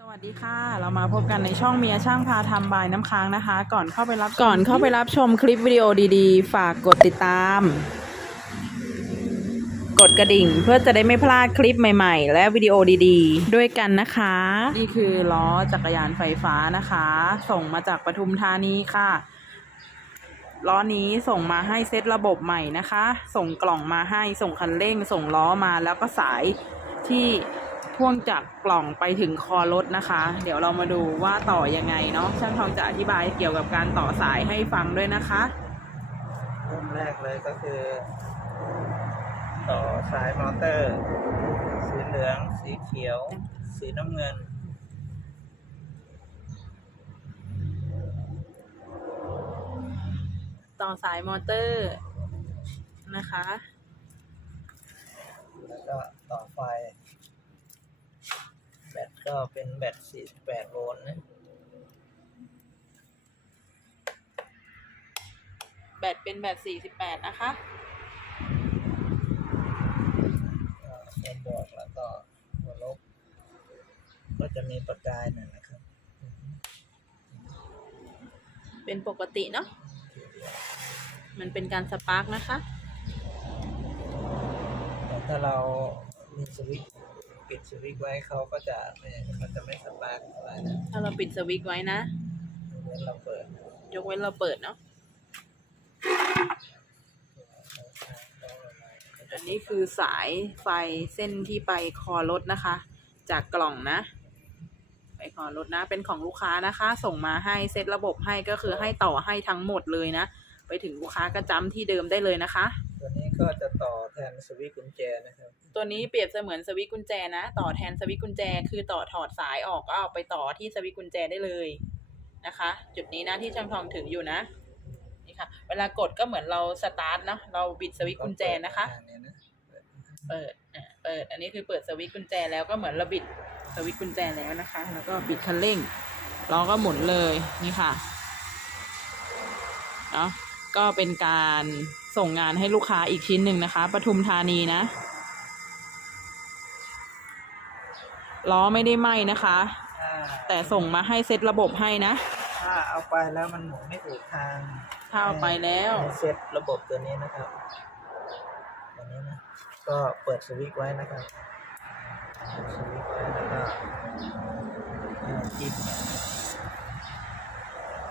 สวัสดีค่ะ เรามาพบกันในช่องเมียช่างพาทำบายน้ำค้างนะคะ ก่อนเข้าไปรับก่อนเข้าไปรับชมคลิปวิดีโอดีๆ ฝากกดติดตาม กดกระดิ่งเพื่อจะได้ไม่พลาดคลิปใหม่ๆ และวิดีโอดีๆ ด้วยกันนะคะ นี่คือล้อจักรยานไฟฟ้านะคะ ส่งมาจากปทุมธานีค่ะล้อนี้ส่งมาให้เซตระบบใหม่นะคะ ส่งกล่องมาให้ส่งคันเร่ง ส่งล้อมาแล้วก็สายที่ พ่วงจากกล่องไปถึงคอรถนะคะ เดี๋ยวเรามาดูว่าต่อยังไงเนาะช่างทองจะอธิบายเกี่ยวกับการต่อสายให้ฟังด้วยนะคะเริ่มแรกเลยก็คือ ต่อสายมอเตอร์ สีเหลือง สีเขียว สีน้ำเงิน ต่อสายมอเตอร์นะคะ แล้วก็ต่อไฟแบต ก็เป็นแบต 48 โวลต์นะ แบตเป็นแบต 48 นะคะก็ตัวบวกแล้วก็ตัวลบ ก็จะมีประกายหน่อยนะครับ เป็นปกติเนาะ มันเป็นการสปาร์กนะคะ แต่ถ้าเรามีสวิตช์ ปิดสวิตช์ไว้เขาก็จะไม่เขาจะไม่สปาร์กเท่าไรนะถ้าเราปิดสวิตช์ไว้นะ เว้นเราเปิดยกเว้นเราเปิดเนาะ อันนี้คือสายไฟเส้นที่ไปคอรถนะคะ จากกล่องนะ ไปคอรถนะ เป็นของลูกค้านะคะ ส่งมาให้เซตระบบให้ก็คือให้ต่อให้ทั้งหมดเลยนะ ถึงลูกค้าก็จำที่เดิมได้เลยนะคะ ตัวนี้ก็จะต่อแทนสวิตช์กุญแจนะครับ ตัวนี้เปรียบเสมือนสวิตช์กุญแจนะ ต่อแทนสวิตช์กุญแจ คือต่อถอดสายออกก็เอาไปต่อที่สวิตช์กุญแจได้เลยนะคะ จุดนี้นะที่ช่างทองถืออยู่นะนี่ค่ะ เวลากดก็เหมือนเราสตาร์ทนะเราบิดสวิตช์กุญแจนะคะอ่าเนี่ยนะเปิดอะเปิด อันนี้คือเปิดสวิตช์กุญแจแล้วก็เหมือนเราบิดสวิตช์กุญแจแล้วนะคะ แล้วก็บิดคันเร่งล้อก็หมุนเลยนี่ค่ะเนาะ ก็เป็นการส่งงานให้ลูกค้าอีกชิ้นหนึ่งนะคะปทุมธานีนะ ล้อไม่ได้ไหม้นะคะถ้าแต่ส่งมาให้เซตระบบให้นะถ้าเอาไปแล้วมันหมุนไม่ถูกทางถ้าเอาไปแล้ว ให้เซ็ตระบบตัวนี้นะครับตัวนี้นะ ก็เปิดสวิตช์ไว้นะครับเปิดสวิตช์ไว้แล้วก็อ่าจิ้ม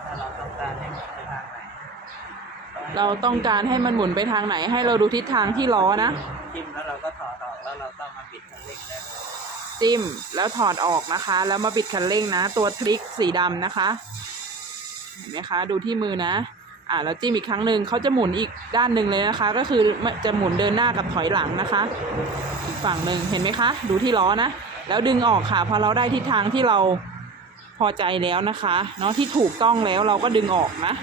ถ้าเราต้องการให้หมุนไปทางไหน เราต้องการให้มันหมุนไปทางไหน ให้เราดูทิศทางที่ล้อนะ จิ้มแล้วเราก็ถอดออกแล้วเราต้องมาปิดคันเร่งได้เลยจิ้มแล้วถอดออกนะคะ แล้วมาบิดคันเร่งนะ ตัวทริกสีดำนะคะ เห็นไหมคะ ดูที่มือนะ อ่าแล้วจิ้มอีกครั้งหนึ่งเขาจะหมุนอีกด้านหนึ่งเลยนะคะ ก็คือจะหมุนเดินหน้ากับถอยหลังนะคะ อีกฝั่งหนึ่งเห็นไหมคะ ดูที่ล้อนะ แล้วดึงออกค่ะ พอเราได้ทิศทางที่เราพอใจแล้วนะคะ เนาะที่ถูกต้องแล้วเราก็ดึงออกนะ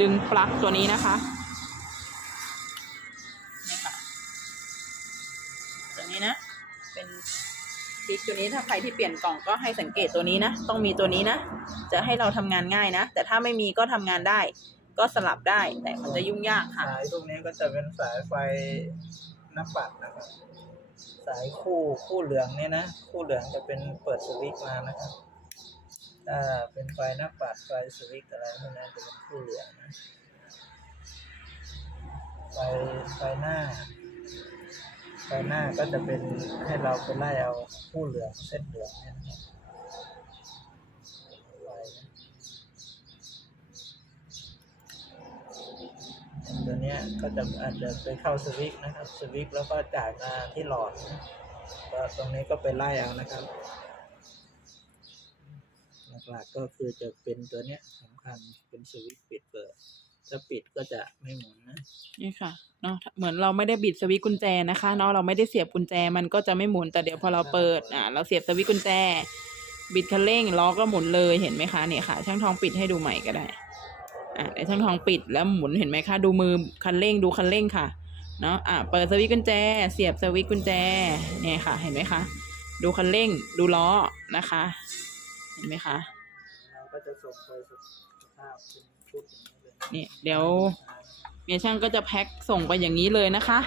ดึงปลั๊กตัวนี้นะคะนี่ค่ะตัวนี้นะ เป็นพลิกตัวนี้ถ้าใครที่เปลี่ยนกล่องก็ให้สังเกตตัวนี้นะ ต้องมีตัวนี้นะ จะให้เราทำงานง่ายนะ แต่ถ้าไม่มีก็ทำงานได้ ก็สลับได้ แต่มันจะยุ่งยากค่ะ สายพวกนี้ก็จะเป็นสายไฟหน้าปัดนะครับ สายคู่คู่เหลืองเนี่ยนะ คู่เหลืองจะเป็นเปิดสวิตช์มานะครับ ถ้าเป็นไฟน้าปัดไฟสวิตอะไรพวกนั้นจะเป็นคู่เหลืองนะไฟไฟหน้า ไฟหน้าก็จะเป็นให้เราไปไล่เอาคู่เหลืองเส้นเหลืองเนี่ยนะครับไฟตัวเนี้ยก็จะอาจจะไปเข้าสวิตช์นะครับ สวิตแล้วก็จ่ายมาที่หลอดนะตรงนี้ก็ไปไล่เอานะครับ หลักๆก็คือจะเป็นตัวเนี้ยสำคัญเป็นสวิตช์ปิดเปิด ถ้าปิดก็จะไม่หมุนนะนี่ค่ะเนาะเหมือนเราไม่ได้บิดสวิตช์กุญแจนะคะเนาะเราไม่ได้เสียบกุญแจมันก็จะไม่หมุนแต่เดี๋ยวพอเราเปิดอ่าเราเสียบสวิตช์กุญแจ บิดคันเร่งล้อก็หมุนเลยเห็นไหมคะเนี่ยค่ะ ช่างทองปิดให้ดูใหม่ก็ได้อ่าเดี๋ยวช่างทองปิดแล้วหมุนเห็นไหมคะดูมือคันเร่งดูคันเร่งค่ะเนาะอ่าเปิดสวิตช์กุญแจ เสียบสวิตช์กุญแจเนี่ยค่ะ เห็นไหมคะ ดูคันเร่งดูล้อนะคะ เห็นไหมคะเรา ก็จะส่งไปสภาพเป็นชุดอย่างนี้เลยนี่เดี๋ยวเมียช่างก็จะแพ็คส่งไปอย่างนี้เลยนะคะ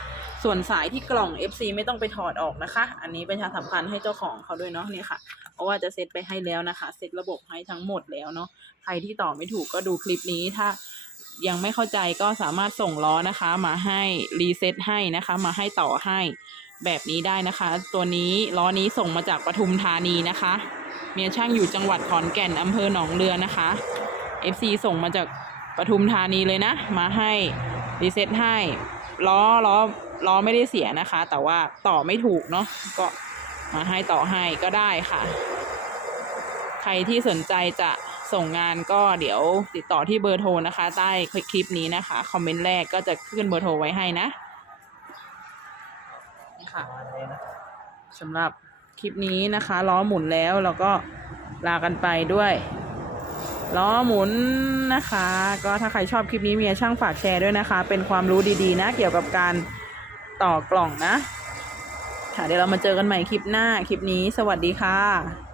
ส่วนสายที่กล่อง FC ไม่ต้องไปถอดออกนะคะ อันนี้ประชาสัมพันธ์ให้เจ้าของเขาด้วยเนาะนี่ค่ะ เพราะว่าจะเซตไปให้แล้วนะคะ เซตระบบให้ทั้งหมดแล้วเนาะ ใครที่ต่อไม่ถูกก็ดูคลิปนี้ถ้ายังไม่เข้าใจก็สามารถส่งล้อนะคะ มาให้รีเซ็ตให้นะคะ มาให้ต่อให้แบบนี้ได้นะคะ ตัวนี้ล้อนี้ส่งมาจากปทุมธานีนะคะ เมียช่างอยู่จังหวัดขอนแก่นอำเภอหนองเรือนะคะ FC ส่งมาจากปทุมธานีเลยนะ มาให้รีเซ็ตให้ล้อล้อล้อไม่ได้เสียนะคะ แต่ว่าต่อไม่ถูกเนาะก็มาให้ต่อให้ก็ได้ค่ะ ใครที่สนใจจะส่งงานก็เดี๋ยวติดต่อที่เบอร์โทรนะคะ ใต้คลิปนี้นะคะ คอมเมนต์แรกก็จะขึ้นเบอร์โทรไว้ให้นะนี่ค่ะสำหรับ คลิปนี้นะคะล้อหมุนแล้วเราก็ลากันไปด้วยล้อหมุนนะคะ ก็ถ้าใครชอบคลิปนี้เมียช่างฝากแชร์ด้วยนะคะ เป็นความรู้ดีๆนะ เกี่ยวกับการต่อกล่องนะ ค่ะเดี๋ยวเรามาเจอกันใหม่คลิปหน้าคลิปนี้ สวัสดีค่ะ